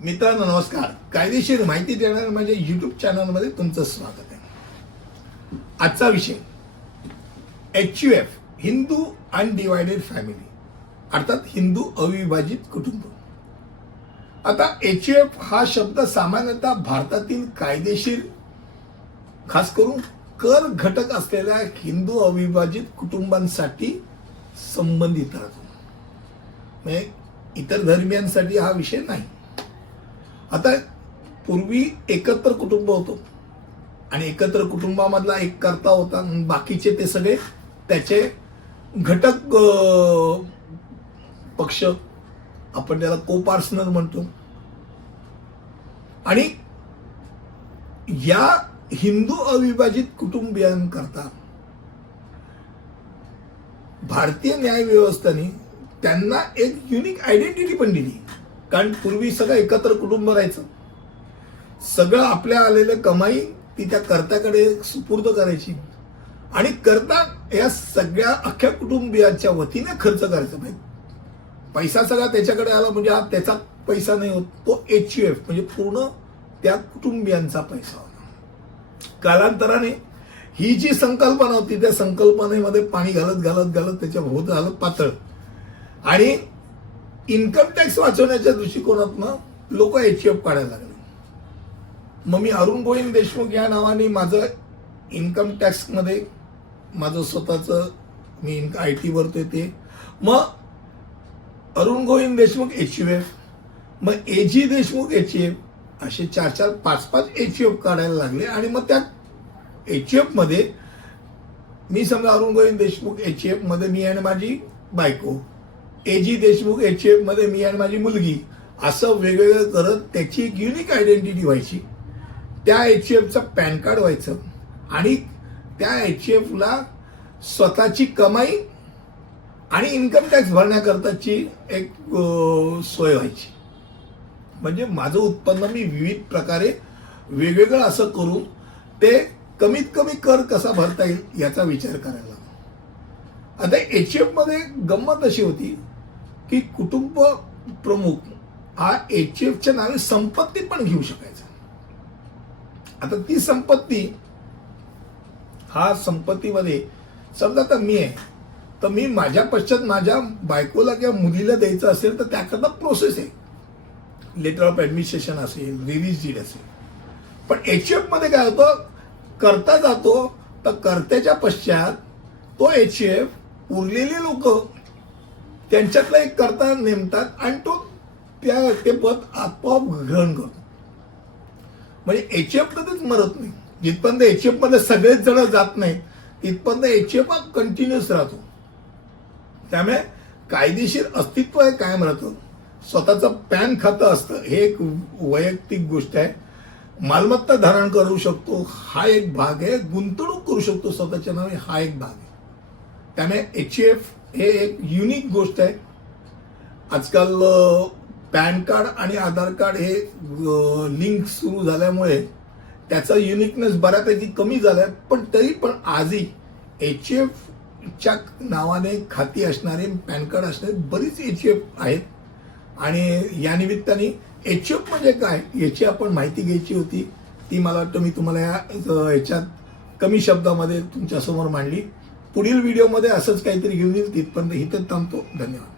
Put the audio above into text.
मित्रांनो नमस्कार. कायदेशीर माहिती देणाऱ्या माझ्या युट्यूब चॅनलमध्ये तुमचं स्वागत आहे. आजचा विषय. H U F Hindu undivided family अर्थात हिंदू अविभाजित कुटुंब. आता एच यू एफ हा शब्द सामान्यतः भारतातील कायदेशीर खास करून कर घटक असलेल्या हिंदू अविभाजित कुटुंबांसाठी संबंधित राहतो. म्हणजे इतर धर्मियांसाठी हा विषय नाही. आता पूर्वी एकत्र कुटुंब होतो. आणि एकत्र कुटुंबामधला एक करता होता बाकीचे ते सगळे त्याचे घटक पक्ष आपण त्याला को पार्सनर म्हणतो. आणि या हिंदू अविभाजित कुटुंबियांकरता भारतीय न्याय व्यवस्थेने त्यांना एक युनिक आयडेंटिटी पण दिली. कारण पूर्वी सगळं एकत्र कुटुंब राहायचं. सगळं आपल्या आलेलं कमाई ती त्या कर्त्याकडे सुपूर्द करायची. आणि करता या सगळ्या अख्ख्या कुटुंबियांच्या वतीने खर्च करायचा पाहिजे पैसा सगळा त्याच्याकडे आला म्हणजे हा त्याचा पैसा नाही होत तो एच यू एफ म्हणजे पूर्ण त्या कुटुंबियांचा पैसा होता. कालांतराने ही जी संकल्पना होती त्या संकल्पनेमध्ये पाणी घालत घालत घालत त्याच्या होत झालं पातळ. आणि इन्कम टॅक्स वाचवण्याच्या दृष्टिकोनातनं लोक एच एफ काढायला लागले. मग मी अरुण गोविंद देशमुख या नावाने माझं इन्कम टॅक्समध्ये माझं स्वतःचं मी आय टी भरतोय ते. मग Arun Govind Deshmukh H U F मग A G Deshmukh H F असे चार चार पाच पाच एच यू एफ काढायला लागले. आणि मग त्या एच एफमध्ये मी समजा अरुण गोविंद देशमुख एच एफमध्ये मी आणि माझी बायको ए जी देशमुख एच एफमध्ये मी आणि माझी मुलगी असं वेगवेगळं करत त्याची एक युनिक आयडेंटिटी व्हायची. त्या एच एफचं पॅन कार्ड व्हायचं आणि त्या एच एफला स्वतःची कमाई आणि इन्कम टॅक्स भरण्याकरताची एक सोय व्हायची. म्हणजे माझं उत्पन्न मी विविध प्रकारे वेगवेगळं असं करून ते कमीत कमी कर कसा भरता येईल याचा विचार करायला आता एच एफमध्ये गंमत अशी होती की कुटुंब प्रमुख हा एच एफच्या नावे संपत्ती पण घेऊ शकायचा. आता ती संपत्ती हा संपत्तीमध्ये समजा आता मी आहे तर मी माझ्या पश्चात माझ्या बायकोला किंवा मुलीला द्यायचं असेल तर त्याकरता प्रोसेस आहे. लेटर ऑफ ॲडमिनिस्ट्रेशन असेल रिलीज डीड असेल. पण एच एफमध्ये काय होतं करता जातो तर कर्त्याच्या पश्चात तो एच एफ उरलेले लोक त्यांच्यातला एक करता नेमतात आणि तो त्या ते पद आपोआप ग्रहण करतो. म्हणजे एच एफ मध्येच मरत नाही. जिथपर्यंत एच एफमध्ये सगळेच जण जात नाहीत तिथपर्यंत एच एफ हा कंटिन्युअस राहतो. त्यामुळे कायदेशीर अस्तित्व हे कायम राहतं. स्वतःचं पॅन खातं असतं. हे एक वैयक्तिक गोष्ट आहे. मालमत्ता धारण करू शकतो. हा एक भाग आहे. गुंतवणूक करू शकतो स्वतःच्या नावे. हा एक भाग आहे. त्यामुळे एच एफ हे एक युनिक गोष्ट आहे. आजकाल पॅन कार्ड आणि आधार कार्ड हे लिंक सुरू झाल्यामुळे त्याचा युनिकनेस बऱ्यापैकी कमी झालाय. पण तरी पण आजही एच च्या नावाने खाती असणारे पॅन कार्ड असणारे बरीच एच एफ आहेत. आणि या निमित्ताने एच एफ म्हणजे काय याची आपण माहिती घ्यायची होती. ती मला वाटतं मी तुम्हाला या याच्यात कमी शब्दामध्ये तुमच्यासमोर मांडली. पुढील व्हिडिओमध्ये असंच काहीतरी घेऊन येईल तिथपर्यंत इथं थांबतो. धन्यवाद.